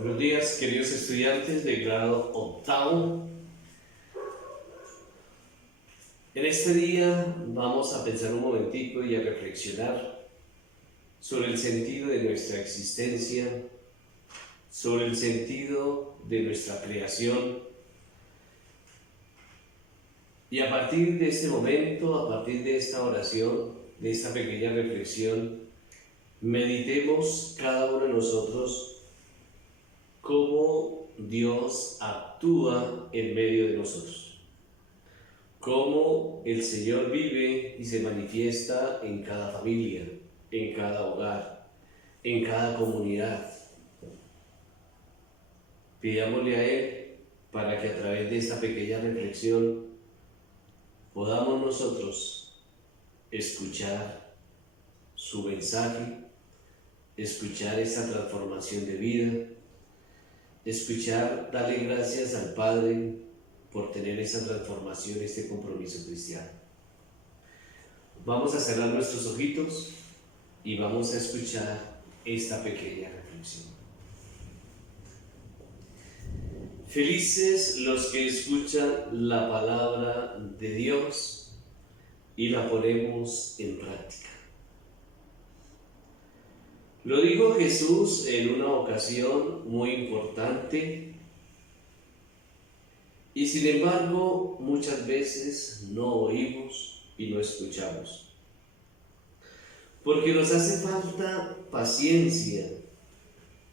Buenos días, queridos estudiantes de grado octavo. En este día vamos a pensar un momentico y a reflexionar sobre el sentido de nuestra existencia, sobre el sentido de nuestra creación. Y a partir de este momento, a partir de esta oración, de esta pequeña reflexión, meditemos cada uno de nosotros cómo Dios actúa en medio de nosotros, cómo el Señor vive y se manifiesta en cada familia, en cada hogar, en cada comunidad. Pidámosle a Él para que a través de esta pequeña reflexión podamos nosotros escuchar su mensaje, escuchar esta transformación de vida, escuchar, darle gracias al Padre por tener esa transformación, este compromiso cristiano. Vamos a cerrar nuestros ojitos y vamos a escuchar esta pequeña reflexión. Felices los que escuchan la palabra de Dios y la ponemos en práctica. Lo dijo Jesús en una ocasión muy importante y sin embargo muchas veces no oímos y no escuchamos. Porque nos hace falta paciencia,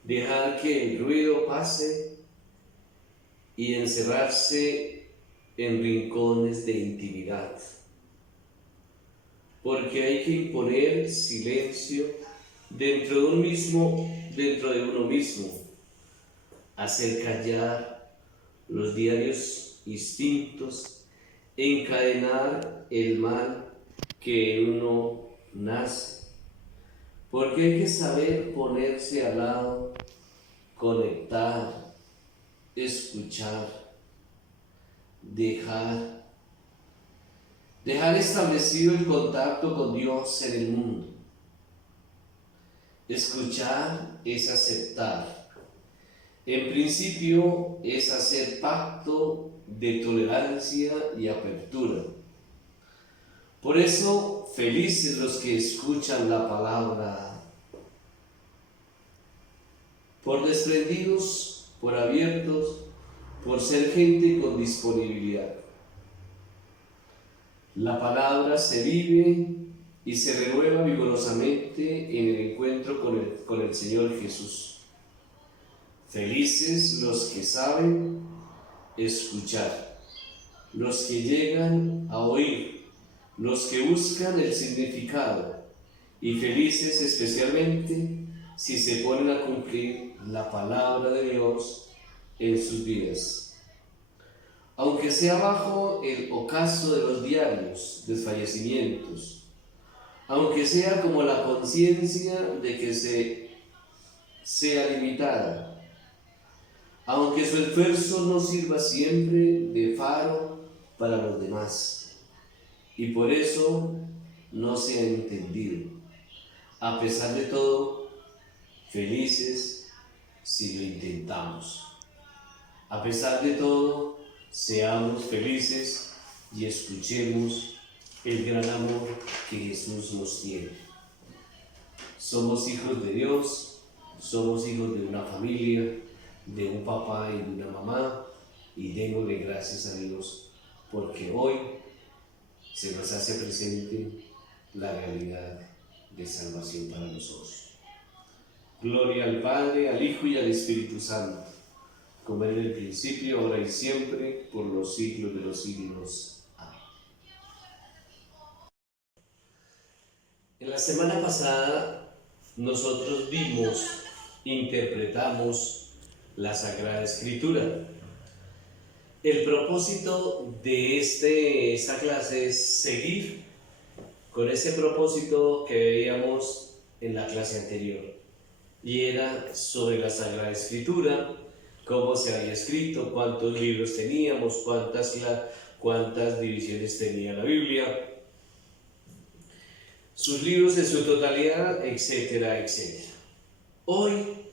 dejar que el ruido pase y encerrarse en rincones de intimidad. Porque hay que imponer silencio dentro de uno mismo, hacer callar los diarios instintos, encadenar el mal que en uno nace, porque hay que saber ponerse al lado, conectar, escuchar, dejar establecido el contacto con Dios en el mundo. Escuchar es aceptar. En principio es hacer pacto de tolerancia y apertura. Por eso, felices los que escuchan la palabra, por desprendidos, por abiertos, por ser gente con disponibilidad. La palabra se vive y se renueva vigorosamente en el encuentro con el Señor Jesús. Felices los que saben escuchar, los que llegan a oír, los que buscan el significado, y felices especialmente si se ponen a cumplir la palabra de Dios en sus vidas. Aunque sea bajo el ocaso de los diarios desfallecimientos, aunque sea como la conciencia de que sea limitada, aunque su esfuerzo no sirva siempre de faro para los demás, y por eso no se ha entendido. A pesar de todo, felices si lo intentamos. A pesar de todo, seamos felices y escuchemos el gran amor que Jesús nos tiene. Somos hijos de Dios, somos hijos de una familia, de un papá y de una mamá, y démosle gracias a Dios porque hoy se nos hace presente la realidad de salvación para nosotros. Gloria al Padre, al Hijo y al Espíritu Santo, como era en el principio, ahora y siempre, por los siglos de los siglos. Amén. En la semana pasada nosotros interpretamos la Sagrada Escritura. El propósito de esta clase es seguir con ese propósito que veíamos en la clase anterior, y era sobre la Sagrada Escritura, cómo se había escrito, cuántos libros teníamos, cuántas divisiones tenía la Biblia, sus libros en su totalidad, etcétera, etcétera. Hoy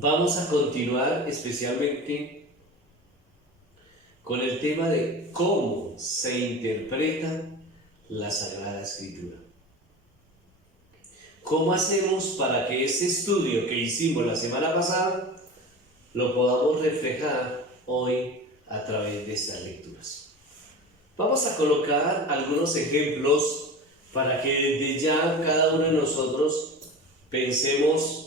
vamos a continuar especialmente con el tema de cómo se interpreta la Sagrada Escritura. ¿Cómo hacemos para que ese estudio que hicimos la semana pasada lo podamos reflejar hoy a través de estas lecturas? Vamos a colocar algunos ejemplos para que desde ya cada uno de nosotros pensemos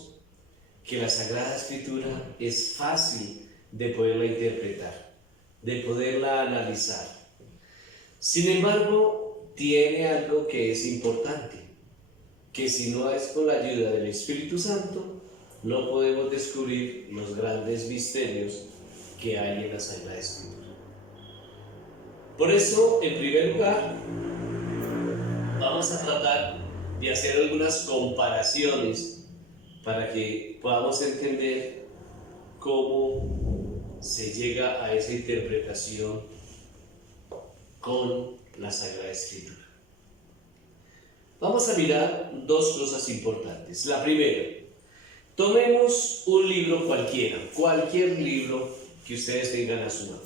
que la Sagrada Escritura es fácil de poderla interpretar, de poderla analizar. Sin embargo, tiene algo que es importante, que si no es con la ayuda del Espíritu Santo, no podemos descubrir los grandes misterios que hay en la Sagrada Escritura. Por eso, en primer lugar, vamos a tratar de hacer algunas comparaciones para que podamos entender cómo se llega a esa interpretación con la Sagrada Escritura. Vamos a mirar dos cosas importantes. La primera, tomemos un libro cualquiera, cualquier libro que ustedes tengan a su mano.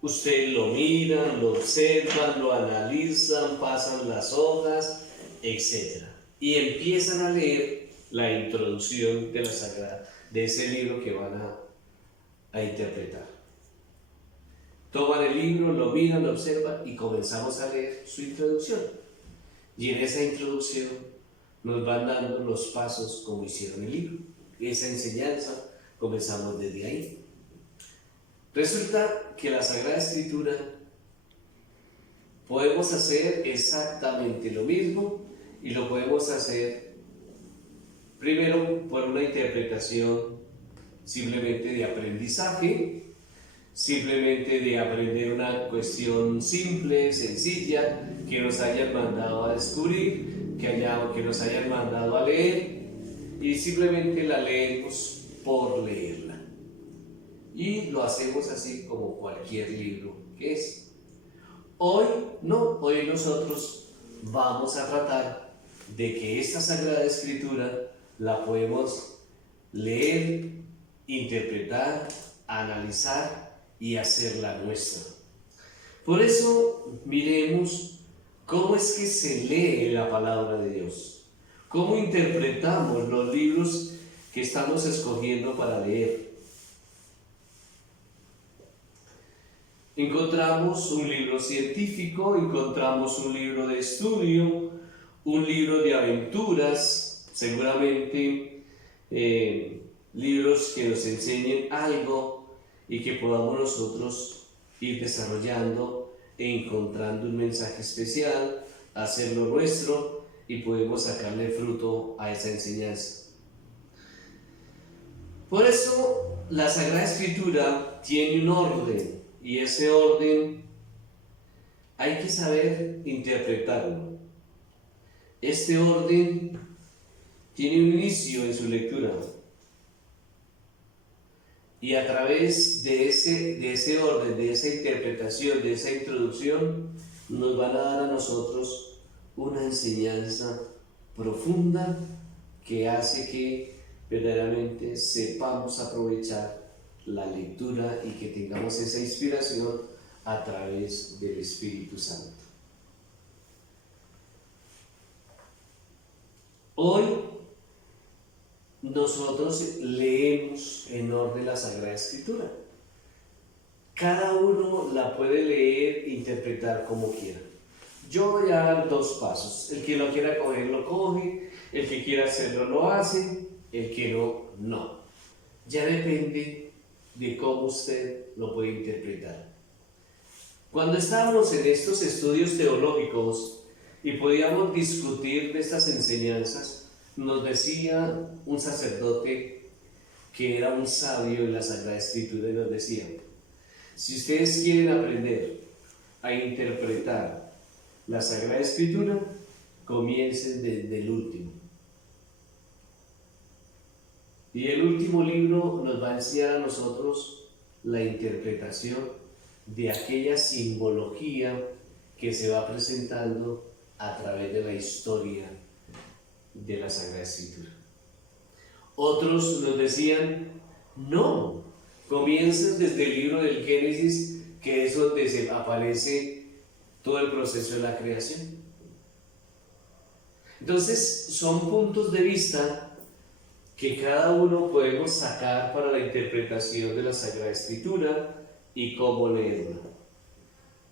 Ustedes lo miran, lo observan, lo analizan, pasan las hojas, etc. Y empiezan a leer la introducción de la Sagrada, de ese libro que van a interpretar. Toman el libro, lo miran, lo observan y comenzamos a leer su introducción. Y en esa introducción nos van dando los pasos como hicieron el libro. Esa enseñanza comenzamos desde ahí. Resulta que la Sagrada Escritura podemos hacer exactamente lo mismo y lo podemos hacer primero por una interpretación simplemente de aprendizaje, simplemente de aprender una cuestión simple, sencilla, que nos hayan mandado a descubrir, que nos hayan mandado a leer, y simplemente la leemos por leerla. Y lo hacemos así como cualquier libro que es. Hoy no, hoy nosotros vamos a tratar de que esta Sagrada Escritura la podemos leer, interpretar, analizar y hacerla nuestra. Por eso miremos cómo es que se lee la palabra de Dios, cómo interpretamos los libros que estamos escogiendo para leer. Encontramos un libro científico, encontramos un libro de estudio, un libro de aventuras, seguramente libros que nos enseñen algo y que podamos nosotros ir desarrollando e encontrando un mensaje especial, hacerlo nuestro y podemos sacarle fruto a esa enseñanza. Por eso la Sagrada Escritura tiene un orden y ese orden hay que saber interpretarlo. Este orden tiene un inicio en su lectura. Y a través de ese orden, de esa interpretación, de esa introducción, nos van a dar a nosotros una enseñanza profunda que hace que verdaderamente sepamos aprovechar la lectura y que tengamos esa inspiración a través del Espíritu Santo. Hoy nosotros leemos en orden la Sagrada Escritura. Cada uno la puede leer e interpretar como quiera. Yo voy a dar dos pasos. El que lo quiera coger, lo coge. El que quiera hacerlo, lo hace. El que no, no. Ya depende de cómo usted lo puede interpretar. Cuando estábamos en estos estudios teológicos y podíamos discutir de estas enseñanzas, nos decía un sacerdote que era un sabio en la Sagrada Escritura y nos decía: si ustedes quieren aprender a interpretar la Sagrada Escritura, comiencen desde el último. Y el último libro nos va a enseñar a nosotros la interpretación de aquella simbología que se va presentando a través de la historia de la Sagrada Escritura. Otros nos decían, no, comienzas desde el libro del Génesis, que es donde se aparece todo el proceso de la creación. Entonces, son puntos de vista que cada uno podemos sacar para la interpretación de la Sagrada Escritura y cómo leerla.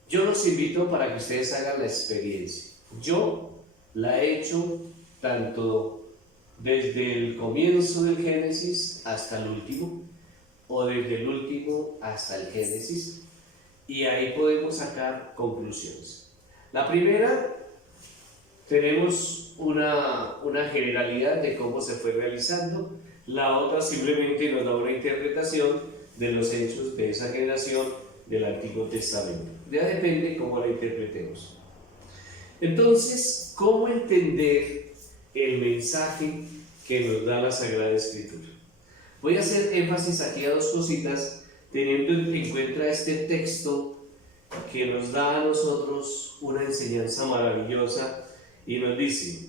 Yo los invito para que ustedes hagan la experiencia. Yo la he hecho tanto desde el comienzo del Génesis hasta el último, o desde el último hasta el Génesis, y ahí podemos sacar conclusiones. La primera, tenemos una generalidad de cómo se fue realizando. La otra simplemente nos da una interpretación de los hechos de esa generación del Antiguo Testamento. Ya depende cómo la interpretemos. Entonces, ¿cómo entender el mensaje que nos da la Sagrada Escritura? Voy a hacer énfasis aquí a dos cositas, teniendo en cuenta este texto que nos da a nosotros una enseñanza maravillosa y nos dice,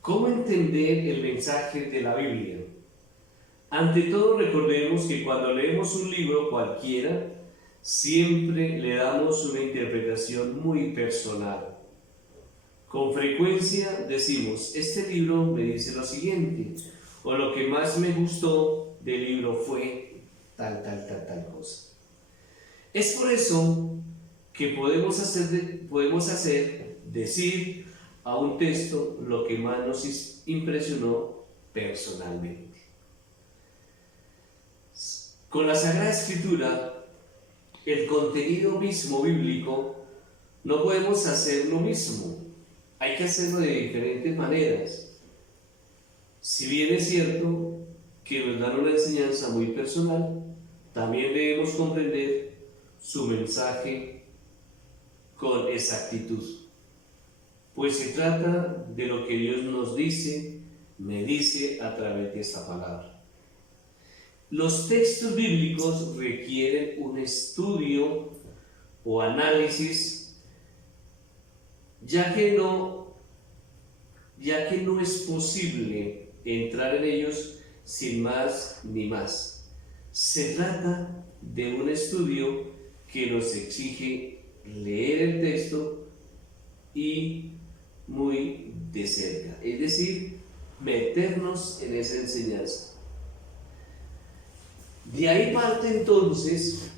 ¿cómo entender el mensaje de la Biblia? Ante todo, recordemos que cuando leemos un libro cualquiera, siempre le damos una interpretación muy personal. Con frecuencia decimos, este libro me dice lo siguiente, o lo que más me gustó del libro fue tal cosa. Es por eso que podemos decir a un texto lo que más nos impresionó personalmente. Con la Sagrada Escritura, el contenido mismo bíblico, no podemos hacer lo mismo. Hay que hacerlo de diferentes maneras. Si bien es cierto que nos dan una enseñanza muy personal, también debemos comprender su mensaje con exactitud. Pues se trata de lo que Dios nos dice, me dice a través de esta palabra. Los textos bíblicos requieren un estudio o análisis, ya que no es posible entrar en ellos sin más ni más. Se trata de un estudio que nos exige leer el texto y muy de cerca, es decir, meternos en esa enseñanza. De ahí parte entonces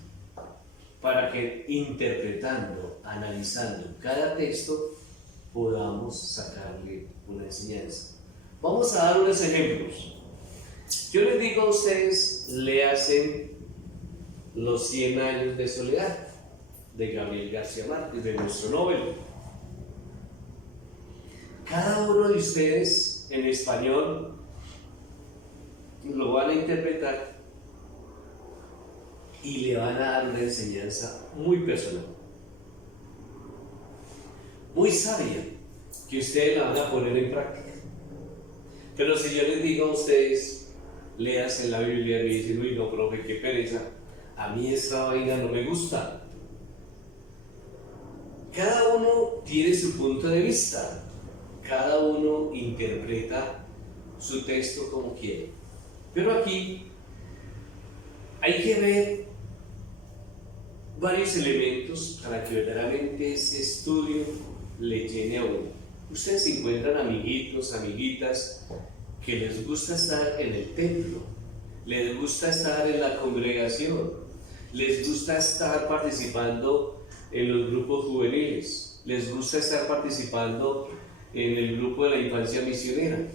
para que interpretando, analizando cada texto podamos sacarle una enseñanza. Vamos a dar unos ejemplos. Yo les digo a ustedes, léanse Los 100 años de soledad de Gabriel García Márquez, de nuestro Nobel. Cada uno de ustedes en español lo van a interpretar y le van a dar una enseñanza muy personal, muy sabia, que ustedes la van a poner en práctica. Pero si yo les digo a ustedes, léanse la Biblia y me dicen, uy no, profe, qué pereza, a mí esta vaina no me gusta. Cada uno tiene su punto de vista, cada uno interpreta su texto como quiere. Pero aquí hay que ver varios elementos para que verdaderamente ese estudio le llene a uno. Ustedes encuentran amiguitos, amiguitas que les gusta estar en el templo, les gusta estar en la congregación, les gusta estar participando en los grupos juveniles, les gusta estar participando en el grupo de la infancia misionera,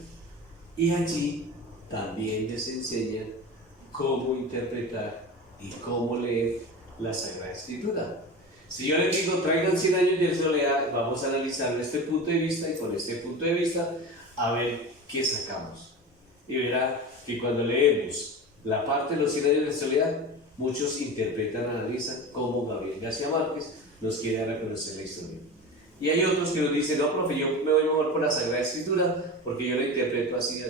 y allí también les enseñan cómo interpretar y cómo leer la Sagrada Escritura. Si yo les digo, traigan 100 años de soledad, vamos a analizar este punto de vista y con este punto de vista a ver qué sacamos. Y verá que cuando leemos la parte de los 100 años de soledad, muchos interpretan, analizan cómo Gabriel García Márquez nos quiere dar a conocer la historia. Y hay otros que nos dicen, no, profe, yo me voy mejor por la Sagrada Escritura porque yo la interpreto así,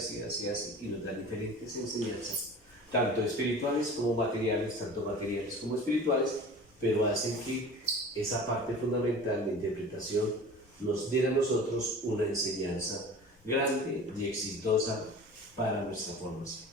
y nos dan diferentes enseñanzas, tanto espirituales como materiales, tanto materiales como espirituales, pero hacen que esa parte fundamental de interpretación nos dé a nosotros una enseñanza grande y exitosa para nuestra formación.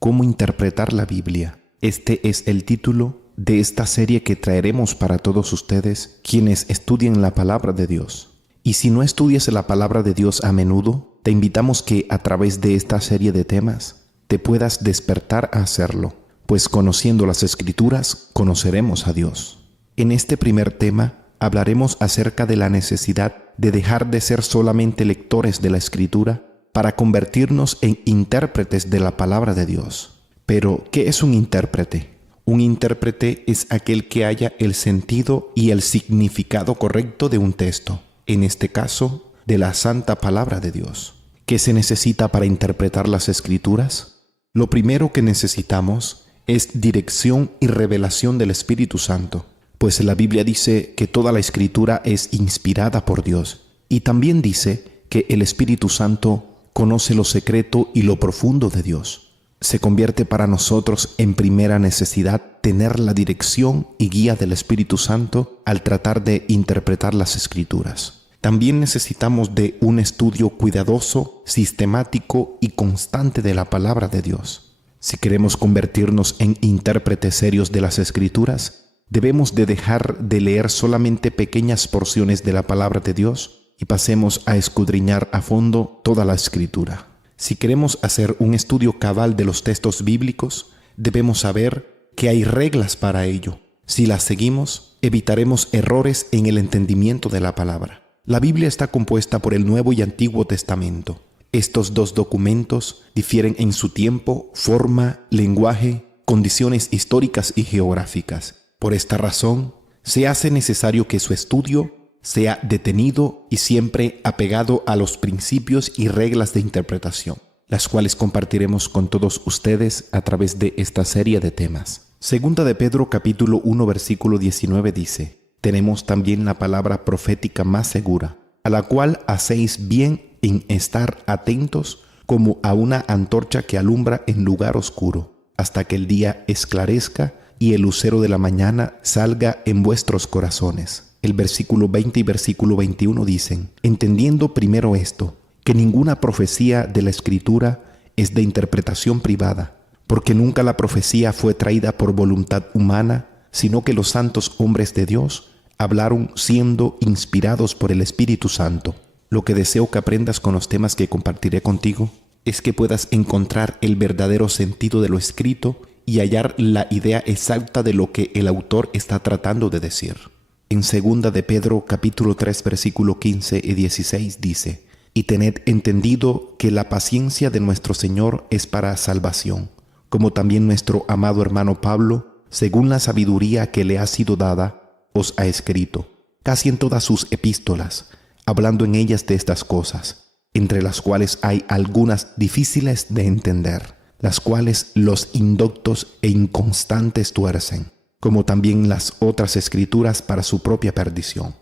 ¿Cómo interpretar la Biblia? Este es el título de esta serie que traeremos para todos ustedes, quienes estudien la palabra de Dios. Y si no estudias la palabra de Dios a menudo, te invitamos que a través de esta serie de temas te puedas despertar a hacerlo, pues conociendo las Escrituras, conoceremos a Dios. En este primer tema, hablaremos acerca de la necesidad de dejar de ser solamente lectores de la Escritura para convertirnos en intérpretes de la palabra de Dios. Pero, ¿qué es un intérprete? Un intérprete es aquel que halla el sentido y el significado correcto de un texto, en este caso, de la santa palabra de Dios. ¿Qué se necesita para interpretar las Escrituras? Lo primero que necesitamos es dirección y revelación del Espíritu Santo, pues la Biblia dice que toda la Escritura es inspirada por Dios, y también dice que el Espíritu Santo conoce lo secreto y lo profundo de Dios. Se convierte para nosotros en primera necesidad tener la dirección y guía del Espíritu Santo al tratar de interpretar las Escrituras. También necesitamos de un estudio cuidadoso, sistemático y constante de la palabra de Dios. Si queremos convertirnos en intérpretes serios de las Escrituras, debemos de dejar de leer solamente pequeñas porciones de la palabra de Dios y pasemos a escudriñar a fondo toda la Escritura. Si queremos hacer un estudio cabal de los textos bíblicos, debemos saber que hay reglas para ello. Si las seguimos, evitaremos errores en el entendimiento de la palabra. La Biblia está compuesta por el Nuevo y Antiguo Testamento. Estos dos documentos difieren en su tiempo, forma, lenguaje, condiciones históricas y geográficas. Por esta razón, se hace necesario que su estudio sea detenido y siempre apegado a los principios y reglas de interpretación, las cuales compartiremos con todos ustedes a través de esta serie de temas. Segunda de Pedro capítulo 1 versículo 19 dice: tenemos también la palabra profética más segura, a la cual hacéis bien en estar atentos como a una antorcha que alumbra en lugar oscuro, hasta que el día esclarezca y el lucero de la mañana salga en vuestros corazones. El versículo 20 y versículo 21 dicen: entendiendo primero esto, que ninguna profecía de la Escritura es de interpretación privada, porque nunca la profecía fue traída por voluntad humana, sino que los santos hombres de Dios hablaron siendo inspirados por el Espíritu Santo. Lo que deseo que aprendas con los temas que compartiré contigo es que puedas encontrar el verdadero sentido de lo escrito y hallar la idea exacta de lo que el autor está tratando de decir. En 2 de Pedro capítulo 3 versículo 15 y 16 dice: y tened entendido que la paciencia de nuestro Señor es para salvación, como también nuestro amado hermano Pablo, según la sabiduría que le ha sido dada, os ha escrito, casi en todas sus epístolas, hablando en ellas de estas cosas, entre las cuales hay algunas difíciles de entender, las cuales los indoctos e inconstantes tuercen, como también las otras escrituras para su propia perdición.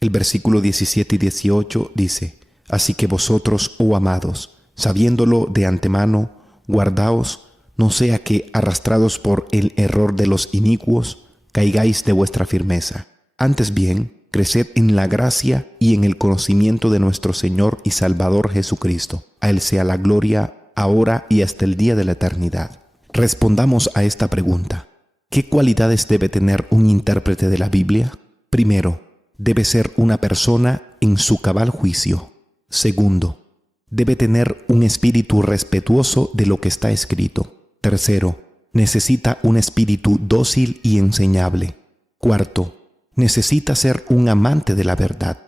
El versículo 17 y 18 dice: así que vosotros, oh amados, sabiéndolo de antemano, guardaos, no sea que, arrastrados por el error de los inicuos, caigáis de vuestra firmeza. Antes bien, creced en la gracia y en el conocimiento de nuestro Señor y Salvador Jesucristo. A Él sea la gloria, ahora y hasta el día de la eternidad. Respondamos a esta pregunta: ¿qué cualidades debe tener un intérprete de la Biblia? Primero, debe ser una persona en su cabal juicio. Segundo, debe tener un espíritu respetuoso de lo que está escrito. Tercero, necesita un espíritu dócil y enseñable. Cuarto, necesita ser un amante de la verdad.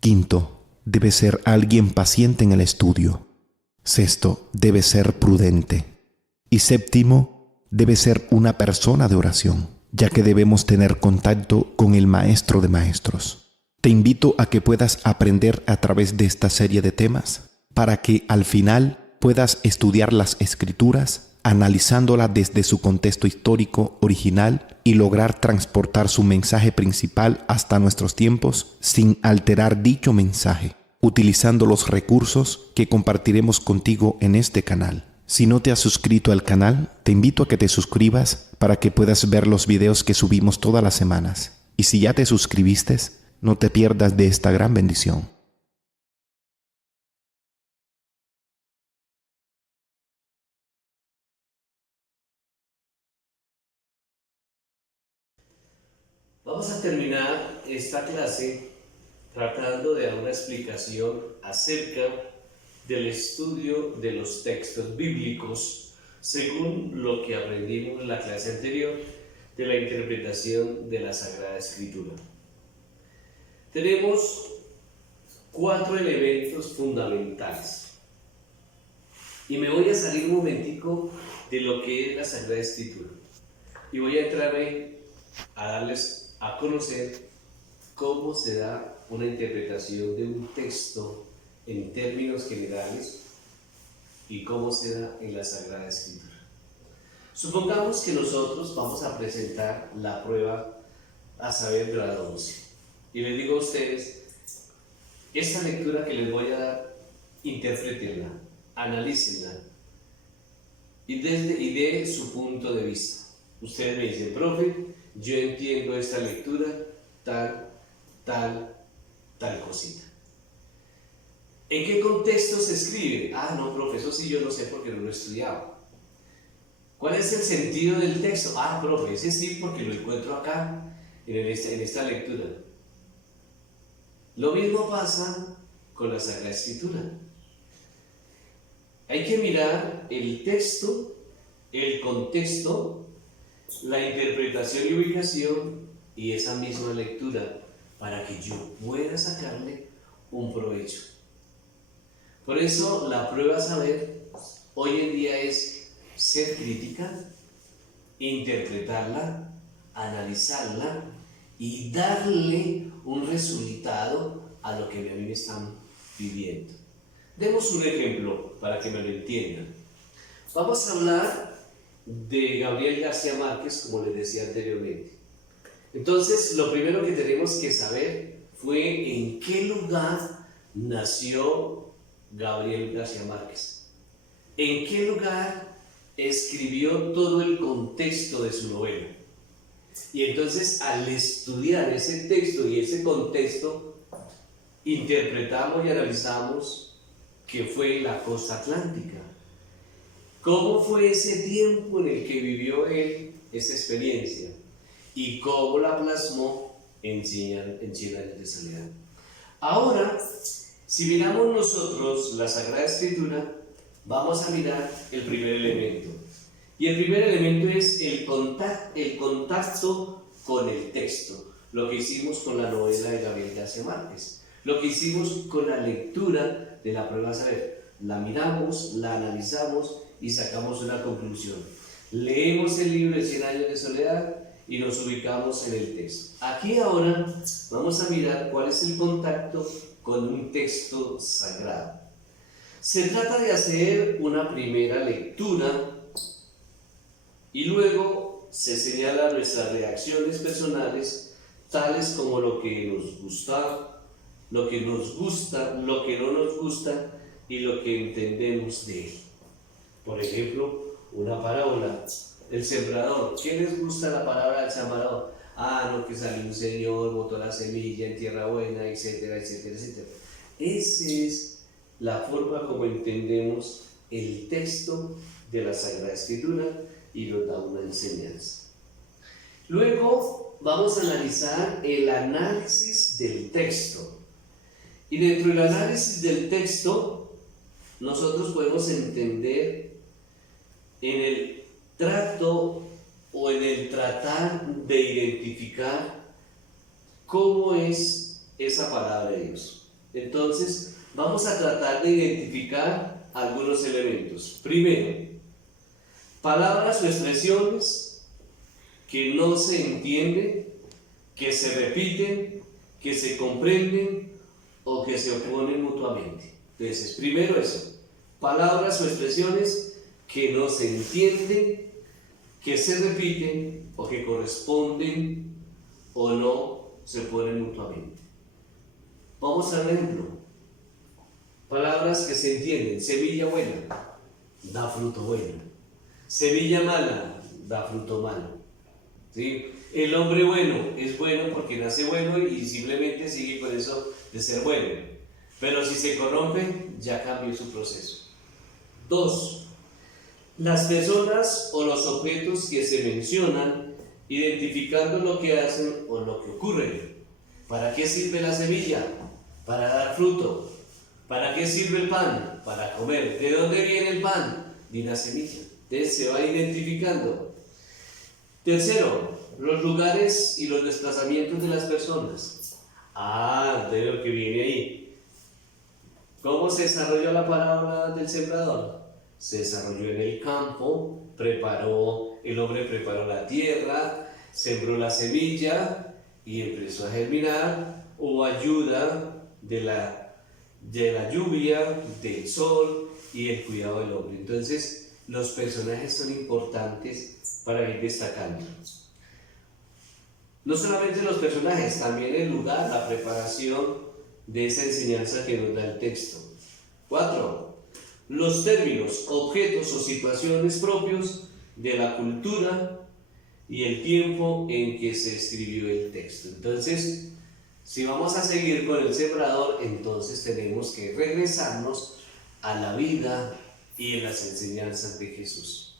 Quinto, debe ser alguien paciente en el estudio. Sexto, debe ser prudente. Y séptimo, debe ser una persona de oración, ya que debemos tener contacto con el Maestro de Maestros. Te invito a que puedas aprender a través de esta serie de temas, para que al final puedas estudiar las Escrituras, analizándola desde su contexto histórico original y lograr transportar su mensaje principal hasta nuestros tiempos sin alterar dicho mensaje, utilizando los recursos que compartiremos contigo en este canal. Si no te has suscrito al canal, te invito a que te suscribas para que puedas ver los videos que subimos todas las semanas. Y si ya te suscribiste, no te pierdas de esta gran bendición. Vamos a terminar esta clase tratando de dar una explicación acerca del estudio de los textos bíblicos según lo que aprendimos en la clase anterior de la interpretación de la Sagrada Escritura. Tenemos 4 elementos fundamentales y me voy a salir un momentico de lo que es la Sagrada Escritura y voy a entrarme a darles a conocer cómo se da una interpretación de un texto en términos generales y cómo se da en la Sagrada Escritura. Supongamos que nosotros vamos a presentar la prueba a saber grado 11 y les digo a ustedes, esta lectura que les voy a dar, interprétenla, analícenla y de su punto de vista. Ustedes me dicen, profe, yo entiendo esta lectura, tal cosita. ¿En qué contexto se escribe? Ah, no, profe, eso sí yo no sé porque no lo he estudiado. ¿Cuál es el sentido del texto? Ah, profe, ese sí porque lo encuentro acá, en esta lectura. Lo mismo pasa con la Sagrada Escritura. Hay que mirar el texto, el contexto, la interpretación y ubicación y esa misma lectura para que yo pueda sacarle un provecho. Por eso la prueba a saber hoy en día es ser crítica, interpretarla, analizarla y darle un resultado a lo que a mí me están pidiendo. Demos un ejemplo para que me lo entiendan. Vamos a hablar de Gabriel García Márquez, como les decía anteriormente. Entonces, lo primero que tenemos que saber fue en qué lugar nació Gabriel García Márquez. En qué lugar escribió todo el contexto de su novela. Y entonces, al estudiar ese texto y ese contexto, interpretamos y analizamos qué fue la costa atlántica. ¿Cómo fue ese tiempo en el que vivió él esa experiencia? Y cómo la plasmó en 100 años de soledad. Ahora, si miramos nosotros la Sagrada Escritura, vamos a mirar el primer elemento. Y el primer elemento es el contacto con el texto. Lo que hicimos con la novela de Gabriel García Márquez. Lo que hicimos con la lectura de la prueba a saber. La miramos, la analizamos y sacamos una conclusión. Leemos el libro de 100 años de soledad y nos ubicamos en el texto. Aquí ahora vamos a mirar cuál es el contacto con un texto sagrado. Se trata de hacer una primera lectura y luego se señalan nuestras reacciones personales, tales como lo que nos gusta, lo que no nos gusta y lo que entendemos de él. Por ejemplo, una parábola, el sembrador. ¿Qué les gusta la palabra del sembrador? Ah, no, que salió un señor, botó la semilla en tierra buena, etcétera, etcétera, etcétera. Esa es la forma como entendemos el texto de la Sagrada Escritura y nos da una enseñanza. Luego vamos a analizar el análisis del texto. Y dentro del análisis del texto, nosotros podemos entender en el trato o en el tratar de identificar cómo es esa palabra de Dios. Entonces, vamos a tratar de identificar algunos elementos. Primero, palabras o expresiones que no se entienden, que se repiten, que se comprenden o que se oponen mutuamente. Entonces, primero eso, palabras o expresiones que no se entienden, que se repiten o que corresponden o no se oponen mutuamente. Vamos a un ejemplo. Palabras que se entienden. Semilla buena, da fruto bueno. Semilla mala, da fruto malo. ¿sí? El hombre bueno es bueno porque nace bueno y simplemente sigue con eso de ser bueno. Pero si se corrompe, ya cambió su proceso. 2. Las personas o los objetos que se mencionan, identificando lo que hacen o lo que ocurre. ¿Para qué sirve la semilla? Para dar fruto. ¿Para qué sirve el pan? Para comer. ¿De dónde viene el pan? De una semilla. Entonces se va identificando. Tercero, los lugares y los desplazamientos de las personas. De lo que viene ahí. ¿Cómo se desarrolló la parábola del sembrador? Se desarrolló en el campo, el hombre preparó la tierra, sembró la semilla y empezó a germinar. Hubo ayuda de la lluvia, del sol y el cuidado del hombre. Entonces, los personajes son importantes para ir destacando. No solamente los personajes, también el lugar, la preparación de esa enseñanza que nos da el texto. 4. Los términos, objetos o situaciones propios de la cultura y el tiempo en que se escribió el texto. Entonces, si vamos a seguir con el sembrador, entonces tenemos que regresarnos a la vida y en las enseñanzas de Jesús.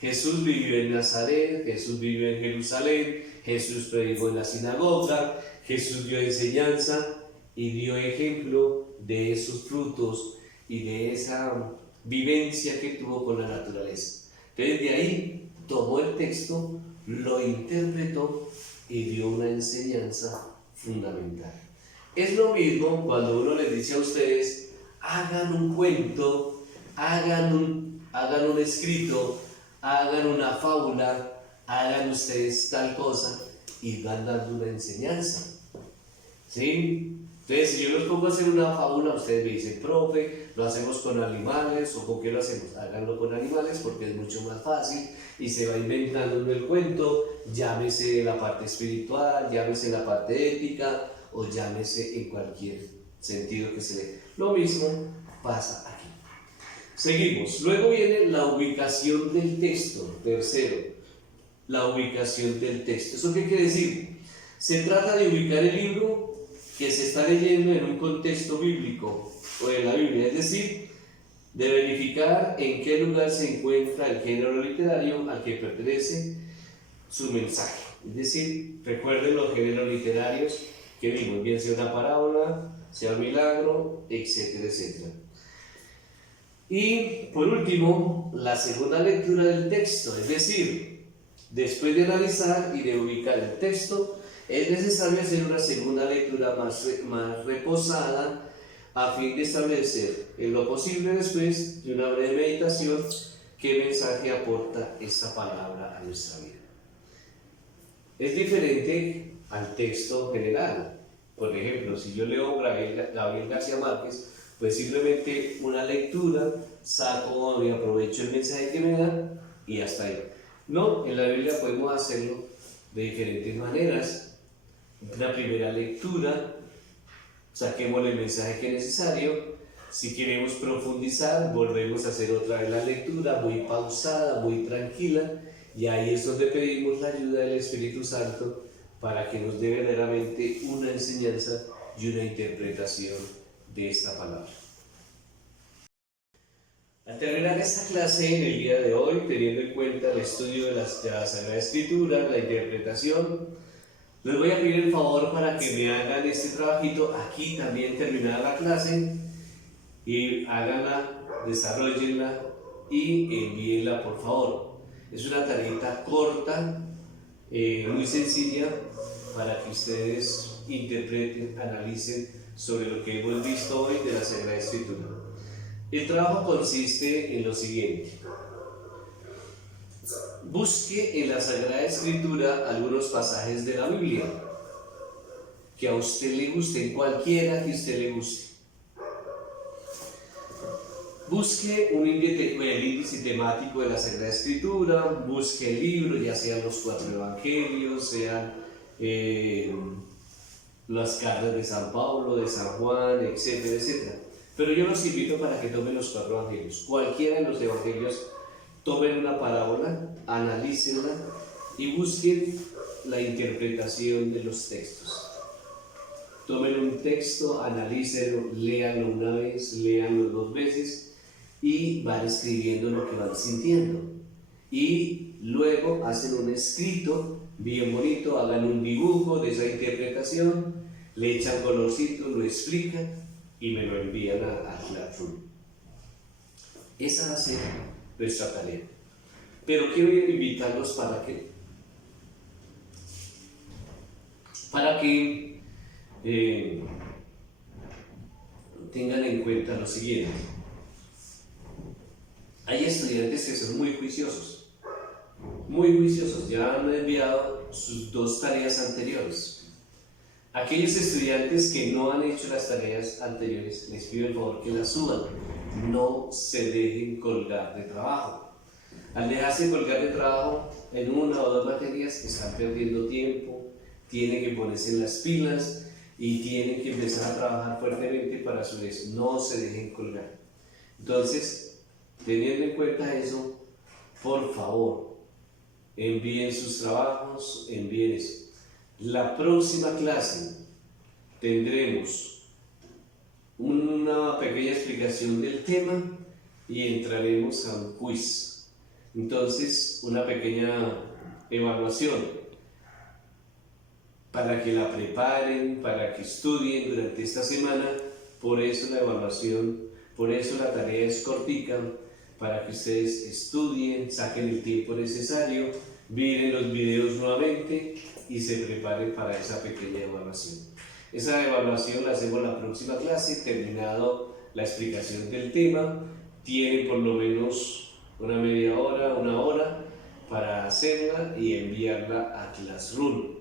Jesús vivió en Nazaret, Jesús vivió en Jerusalén, Jesús predicó en la sinagoga, Jesús dio enseñanza y dio ejemplo de esos frutos y de esa vivencia que tuvo con la naturaleza. Entonces de ahí tomó el texto, lo interpretó y dio una enseñanza fundamental. Es lo mismo cuando uno les dice a ustedes, hagan un cuento, hagan un escrito, hagan una fábula, hagan ustedes tal cosa y van dando una enseñanza. ¿Sí? Entonces, si yo los pongo a hacer una fábula, ustedes me dicen, profe, lo hacemos con animales, o ¿con qué lo hacemos? Háganlo con animales porque es mucho más fácil y se va inventando en el cuento, llámese la parte espiritual, llámese la parte ética, o llámese en cualquier sentido que se dé. Lo mismo pasa aquí. Seguimos. Luego viene la ubicación del texto. Tercero, la ubicación del texto. ¿Eso qué quiere decir? Se trata de ubicar el libro que se está leyendo en un contexto bíblico o de la Biblia, es decir, de verificar en qué lugar se encuentra el género literario al que pertenece su mensaje. Es decir, recuerden los géneros literarios que vimos, bien sea una parábola, sea un milagro, etcétera, etcétera. Y por último, la segunda lectura del texto, es decir, después de analizar y de ubicar el texto, es necesario hacer una segunda lectura más reposada a fin de establecer en lo posible después de una breve meditación qué mensaje aporta esta palabra a nuestra vida. Es diferente al texto general. Por ejemplo, si yo leo Gabriel García Márquez, pues simplemente una lectura, saco y aprovecho el mensaje que me da y hasta ahí. No, en la Biblia podemos hacerlo de diferentes maneras. Una primera lectura, saquemos el mensaje que es necesario. Si queremos profundizar, volvemos a hacer otra vez la lectura, muy pausada, muy tranquila, y ahí es donde pedimos la ayuda del Espíritu Santo para que nos dé verdaderamente una enseñanza y una interpretación de esta palabra. Al terminar esta clase en el día de hoy, teniendo en cuenta el estudio de la Sagrada Escritura, la interpretación, les voy a pedir el favor para que me hagan este trabajito aquí también terminada la clase y háganla, desarrollenla y envíenla por favor. Es una tareita corta, muy sencilla para que ustedes interpreten, analicen sobre lo que hemos visto hoy de la Sagrada Escritura. El trabajo consiste en lo siguiente. Busque en la Sagrada Escritura algunos pasajes de la Biblia que a usted le gusten, cualquiera que a usted le guste. Busque el índice temático de la Sagrada Escritura, busque el libro, ya sean los 4 evangelios, sean las cartas de San Pablo, de San Juan, etcétera, etcétera. Pero yo los invito para que tomen los 4 evangelios. Cualquiera de los evangelios, tomen una parábola, analícenla y busquen la interpretación de los textos. Tomen un texto, analícenlo, léanlo una vez, léanlo dos veces y van escribiendo lo que van sintiendo. Y luego hacen un escrito bien bonito, hagan un dibujo de esa interpretación, le echan colorcito, lo explican y me lo envían a Classroom. Esa va a ser nuestra tarea. Pero quiero invitarlos para que tengan en cuenta lo siguiente. Hay estudiantes que son muy juiciosos, ya han enviado sus 2 tareas anteriores. Aquellos estudiantes que no han hecho las tareas anteriores, les pido el favor que las suban, no se dejen colgar de trabajo. Al dejarse colgar de trabajo en 1 o 2 materias, están perdiendo tiempo, tienen que ponerse en las pilas y tienen que empezar a trabajar fuertemente para su vez. No se dejen colgar. Entonces, teniendo en cuenta eso, por favor, envíen sus trabajos, envíen eso. La próxima clase tendremos una pequeña explicación del tema y entraremos a un quiz. Entonces, una pequeña evaluación para que la preparen, para que estudien durante esta semana. Por eso la evaluación, por eso la tarea es cortica, para que ustedes estudien, saquen el tiempo necesario, miren los videos nuevamente y se preparen para esa pequeña evaluación. Esa evaluación la hacemos la próxima clase, terminado la explicación del tema. Tienen por lo menos una media hora, 1 hora para hacerla y enviarla a Classroom.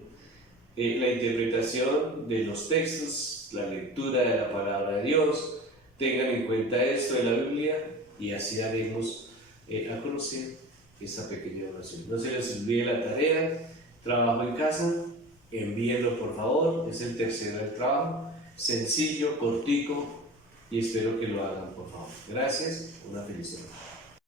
La interpretación de los textos, la lectura de la palabra de Dios, tengan en cuenta esto de la Biblia y así daremos a conocer esta pequeña oración. No se les olvide la tarea, trabajo en casa, envíenlo por favor, es el tercero del trabajo, sencillo, cortico y espero que lo hagan por favor. Gracias, una feliz semana.